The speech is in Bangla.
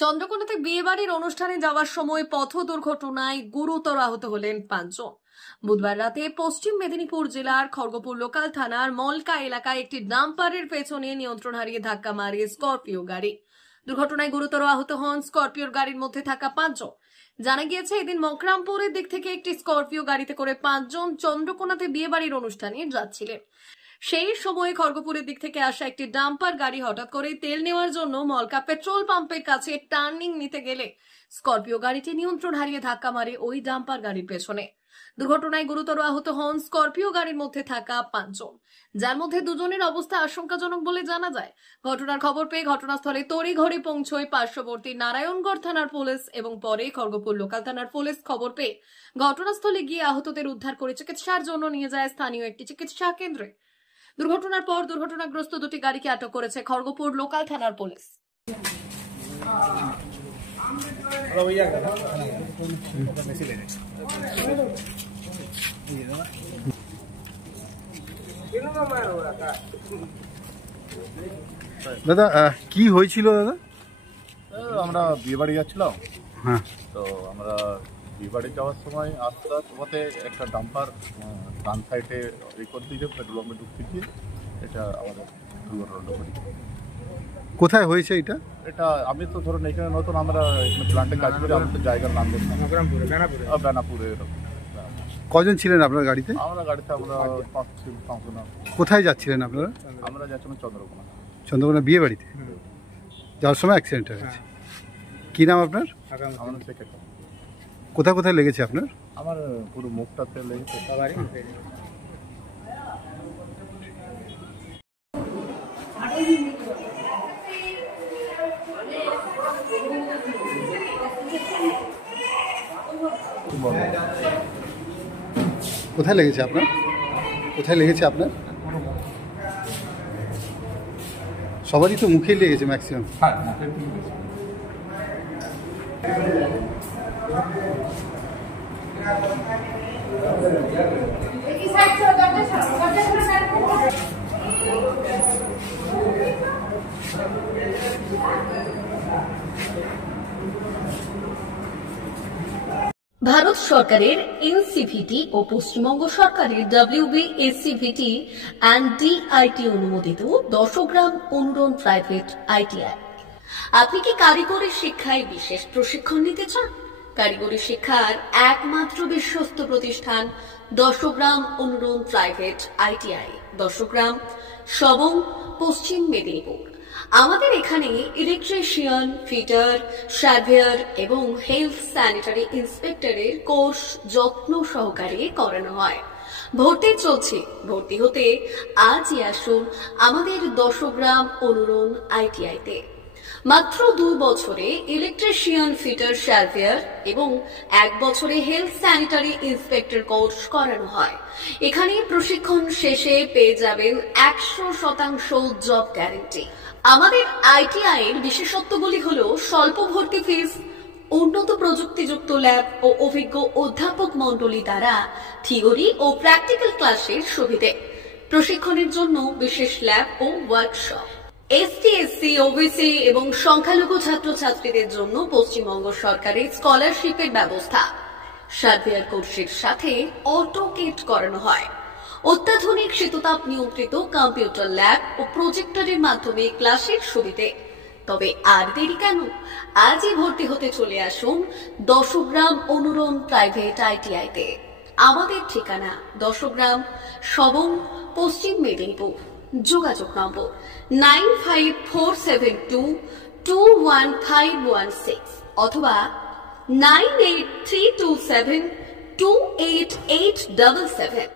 চন্দ্রকোনাতে বিয়েবাড়ির অনুষ্ঠানে যাওয়ার সময় পথ দুর্ঘটনায় গুরুতর আহত হলেন 5 জন। বুধবার রাতে পশ্চিম মেদিনীপুর জেলার খড়গপুর লোকাল থানার মলকা এলাকায় একটি ডাম্পারের পেছনে নিয়ন্ত্রণ হারিয়ে ধাক্কা মারে স্করপিও গাড়ি। দুর্ঘটনায় গুরুতর আহত হন স্করপিওর গাড়ির মধ্যে থাকা 5 জন। জানা গিয়েছে, এদিন মকরামপুরের দিক থেকে একটি স্করপিও গাড়িতে করে 5 জন চন্দ্রকোনাতে বিয়েবাড়ির অনুষ্ঠানে যাচ্ছিলেন। সেই সময় খড়গপুরের দিক থেকে আসা একটি ডাম্পার গাড়ি হঠাৎ করে তেল নেওয়ার জন্য মলকা পেট্রোল পাম্পের কাছে টার্নিং নিতে গেলে স্করপিও গাড়িটি নিয়ন্ত্রণ হারিয়ে ধাক্কা মারে ওই ডাম্পার গাড়ির পেছনে। দুর্ঘটনায় গুরুতর আহত হন স্করপিও গাড়ির মধ্যে থাকা 5 জন, যার মধ্যে 2 জনের অবস্থা আশঙ্কাজনক বলে জানা যায়। ঘটনার খবর পেয়ে ঘটনাস্থলে তড়িঘড়ি পৌঁছয় পার্শ্ববর্তী নারায়ণগড় থানার পুলিশ এবং পরে খড়গপুর লোকাল থানার পুলিশ। খবর পেয়ে ঘটনাস্থলে গিয়ে আহতদের উদ্ধার করে চিকিৎসার জন্য নিয়ে যায় স্থানীয় একটি চিকিৎসা কেন্দ্রে। দুর্ঘটনার পর দুর্ঘটনাগ্রস্ত দুটি গাড়িকে আটক করেছে খড়গপুর লোকাল থানার পুলিশ। দাদা কি হয়েছিল দাদা? আমরা বিয়ে বাড়ি যাচ্ছিলাম। হ্যাঁ, তো আমরা বিয়ে বাড়ি যাওয়ার সময় আস্তে পথে একটা ডাম্পার ডান সাইডে রেকর্ড দিয়ে পেট্রোল পাম্পে ঢুকতে গিয়ে এটা আমাদের দুর্ঘটনাটা ঘটে। কোথায় হয়েছে এটা? এটা আমি তো ধরুন এখানে নতুন, আমরা এখানে প্ল্যান্টে কাজ করি, আমাদের জায়গার নাম দেখলাম বেনাপুরে। কজন ছিলেন আপনার গাড়িতে? আমরা গাড়িতে আমরা 5 জন। কোথায় যাচ্ছিলেন আপনারা? আমরা যাচ্ছিলাম চন্দ্রকোনা। চন্দ্রকোনা বিয়ে বাড়িতে যাওয়ার সময় অ্যাক্সিডেন্ট হয়ে গেছে। কি নাম আপনার? আমাদের সেক্রেটারি। কোথায় কোথায় লেগেছে আপনার? আমার পুরো মুখটাতে লেগেছে। কোথায় লেগেছে আপনার? কোথায় লেগেছে আপনার? সবারই তো মুখেই লেগেছে ম্যাক্সিমাম। ভারত সরকারের এনসিভিটি ও পশ্চিমবঙ্গ সরকারের WBSCVT অ্যান্ড DIT অনুমোদিত 10 গ্রাম অনুরণ প্রাইভেট ITI। আপনি কি কারিগরি শিক্ষায় বিশেষ প্রশিক্ষণ নিতে চান? কারিগরি শিক্ষার একমাত্র বিশ্বস্ত প্রতিষ্ঠান 10 গ্রাম অনুরণ প্রাইভেট ITI, 10 গ্রাম, সবং, পশ্চিম মেদিনীপুর। আমাদের এখানে ইলেকট্রিশিয়ান, ফিটার, সার্ভেয়ার এবং হেলথ স্যানিটারি ইন্সপেক্টরের কোর্স যত্ন সহকারে করানো হয়। ভর্তি চলছে। ভর্তি হতে আজই আসুন আমাদের 10 গ্রাম অনুরণ ITI-তে। মাত্র 2 বছরে ইলেকট্রিশিয়ান, ফিটার, সার্ভেয়ার এবং 1 বছরে হেলথ স্যানিটারি ইন্সপেক্টর কোর্স করানো হয়। এখানে প্রশিক্ষণ শেষে পেয়ে যাবেন 100% জব গ্যারান্টি। আমাদের ITI এর বিশেষত্বগুলি হলো স্বল্প ভর্তি ফিস, উন্নত প্রযুক্তিযুক্ত ল্যাব ও অভিজ্ঞ অধ্যাপক মণ্ডলী দ্বারা থিওরি ও প্র্যাকটিক্যাল ক্লাসের সুবিধে, প্রশিক্ষণের জন্য বিশেষ ল্যাব ও ওয়ার্কশপ, ST, SC, OBC এবং সংখ্যালঘু ছাত্রছাত্রীদের জন্য পশ্চিমবঙ্গ সরকারের স্কলারশিপের ব্যবস্থা। সার্ভেয়ার কোর্সের সাথে অটোকেট করানো হয়। অত্যাধুনিক শীততাপ নিয়ন্ত্রিত কম্পিউটার ল্যাব ও প্রজেক্টরের মাধ্যমে ক্লাসের সুবিধে। তবে আর দেরি কেন? আজই ভর্তি হতে চলে আসুন 10 গ্রাম অনুরণ প্রাইভেট ITI-তে। আমাদের ঠিকানা 10 গ্রাম, সবং, পশ্চিম মেদিনীপুর। যোগাযোগ নম্বর 9547221516 অথবা 9832728877।